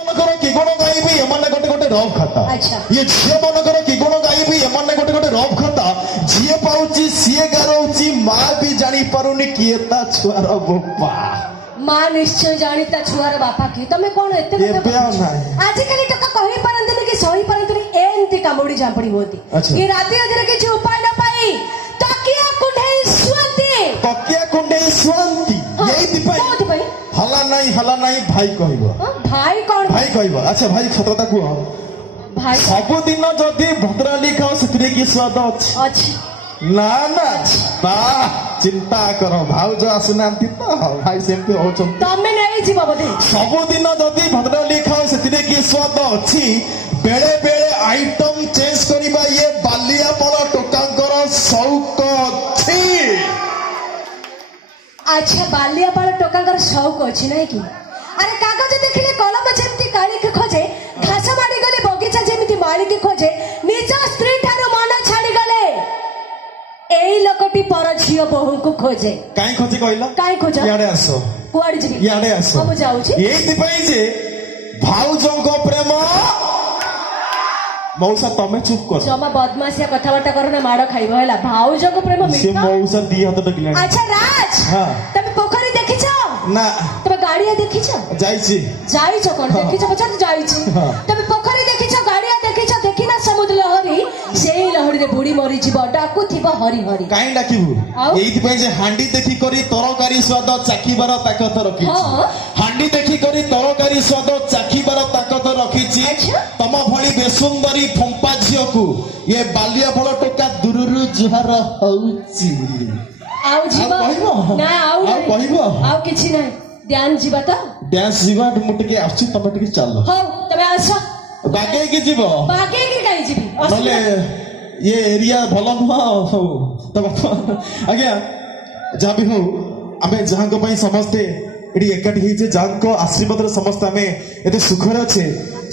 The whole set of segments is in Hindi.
मनकर कि गुण गाइबी एमाने गोटे गोटे रब खाता ये झील मनकर कि गुण गाइबी एमाने गोटे गोटे रब खाता झीए पाउची सीए गारौची मां भी जानी पारुनी किए ता छुआर बापा मां निश्चय जानी ता छुआर बापा की तमे कोन एते आज कल टका कहि परंतनी कि सही परंतनी एंती कामुडी झापड़ी होती ये राती अधरे के जो उपाय न पाई तकिया कुंडे स्वांति यही दिपाई हला नहीं भाई कहबो भाई कौन भाई कहबो अच्छा भाई सतता को भाई सब दिन जदी भद्राली खाओ सेतरे की स्वाद अछि ना ना बा चिंता करो भाउज आसुनांती तो भाई सेमती होचो तमे नहीं जीव बदे सब दिन जदी भद्राली खाओ सेतरे की स्वाद अछि बेले बेले आइटम चेंज करिबा ये बालिया पड़ा टोकांकर शौक अछि अच्छा बालियापाड़ टोकांकर शौक अच्छी नहीं कि अरे कागज देखिले कलम जेमती काली के खोजे घास मारी गले बगीचा जेमती माली के खोजे निज स्त्री ठारो मन छाड़ी गले एई लोकटी पर झियो बहु को खोजे काई खोजे कहला काई खोज याडे आसो कुआडी जिबी याडे आसो हम जाऊ छी एई पई जे भाउजंको प्रेम मौसा तमे चुप कर जमा बदमाशिया कथाबार्ता करो ना माड़ खाइबो हैला भाउजो को प्रेम से मौसा दी हाथ टकिला अच्छा राज हां तमे पोखरी देखिछो ना तमे गाड़िया देखिछो जाईछो कोन देखिछो पछन जाईछि तमे पोखरी देखिछो गाड़िया देखिछो देखिना समुद्र लहरी सेही लहरी रे बुडी मरी जीव डाकू थिबो हरि हरि काई डाकिबु एइति पई जे हांडी देखि करी तरकारी स्वाद चाखिबार ताकत रखी हांडी देखि करी तरकारी स्वाद चाखिबार ताकत रखिछि तम भली बेसुंदरी फंपा झियो को ये बालिया फल टोका दुरुरु जुहार होउछि आउ जीव ना आउ कहबो आउ किछि नै ध्यान जीवा त डांस जीवा मुटके आछि तमे टिके चलो हो तमे आछ बागे के जीवो बागे के काई जीबी नले ये एरिया भलो न हो तब आज्ञा जा भी हो आमे जहां को पई समस्ते एडी एकाठी हे जे जान को आशीर्वाद रे समस्त आमे एते सुख रे छे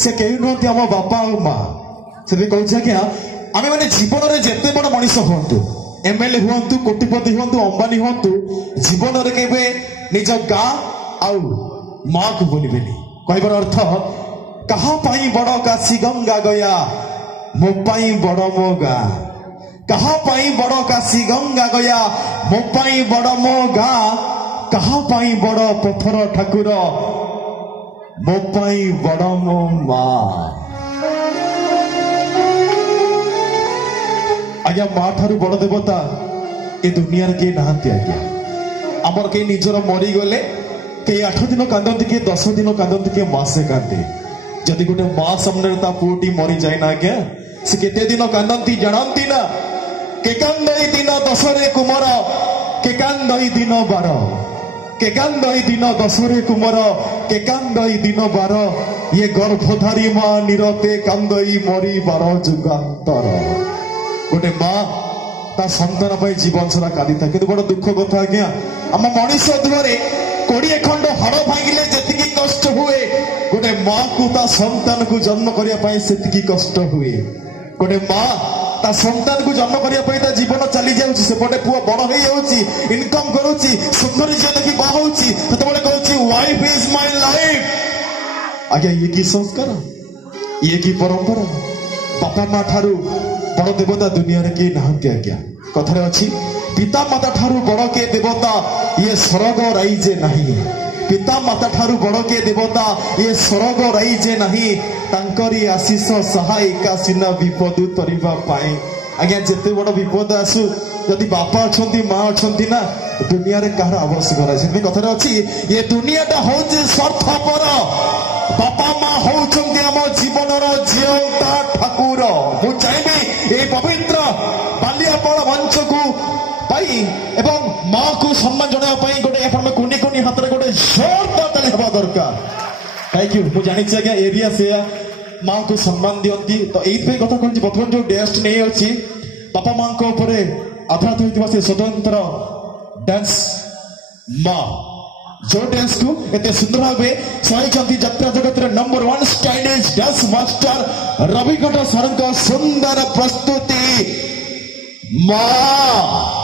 से केहि नोती हम बापा और मां से कहू छ कि आमे माने जीवन रे जते बड़ मनीष होंतु एमएलए होंतु कोटिपति होंतु अंबानी होंतु जीवन रे केबे निज गा आउ मां को बोलिबेनी कहबर अर्थ कहा पाई बड़ काशी गंगा गया मो पाई बड़ मो गा कहा पाई बड़ काशी गंगा गया मो पाई बड़ मो गा कहा पाई बड़ पथर ठाकुर मो पाई बड़ मो मां आज्ञा मां ठारू बड़ देवता ए दुनिया के नहांती आज्ञा आमर के निजर मरी गले के 8 दिन कांदती के 10 दिन कांदती के मासे कांदे जदि गोटे मां सामने ता पुटी मरी जाए ना आज्ञा से केते दिन कांदती जानती ना के कांदई दिन 10 रे कुमार के कांदई दिन 12 के कांदई दिन 10 रे कुमार के कांदई दिन 12 ये गर्भधारी मां निरते कांदई मरी 12 जुगांतर गोटे मां ता संतान पाई जीवन सारा कादी था किंतु बड़ दुख कथा आज्ञा आम मनीष देहरे 20 खंड हाड़ भांगिले जेतिकी कष्ट हुए गोटे मां को ता संतान को जन्म करिया पाई सेतिकी कष्ट हुए गोटे मां ता संतान को जन्म करिया पाई ता जीवन चली जाउची सेपटे पुओ बड़ होई जाउची इनकम करूची सुंदर जे देखि बाहुची ततबळे कहूची वाइफ इज माय लाइफ आज्ञा ये की संस्कार ये की परंपरा बापा मां ठारू बड़ देवता दुनिया रे की नहांती आज्ञा कथारे अछि पिता माता ठारू बड़ के देवता ये स्वर्ग राइजे नहीं पिता माता ठारू बड़ के देवता ये स्वर्ग राइजे नहीं तांकरी आशीष सहायिका सिना विपद तरिबा पाए आज्ञा जेते बड़ विपद आसु यदि बापा अछंती मां अछंती ना दुनिया रे कहार आवश्यक रहे से कथारे अछि ये दुनिया टा होचे स्वार्थपर बापा मां होचंती हम जीवन रो जीवंता ठाकुर मु चाहेबी ए पवित्र बालियापाड़ मंच को पाई एवं मां को सम्मान जणा पाई गोटे एफर कोनी कोनी हाथ रे गोटे जोरदार ताली हवा दरकार थैंक यू मु जानि छै एरिया से मां को सम्मान दियंती तो एई पे कथा कोन बर्तमान जो डेस्ट नै अछि बापा मां को ऊपर आधारित होइतिबा से स्वतंत्र डांस मां जो डांस को एते सुंदर भावे सहायचंती यात्रा जगत रे नंबर 1 स्टाइलिश डांस मास्टर रविकट सर का सुंदर प्रस्तुति मां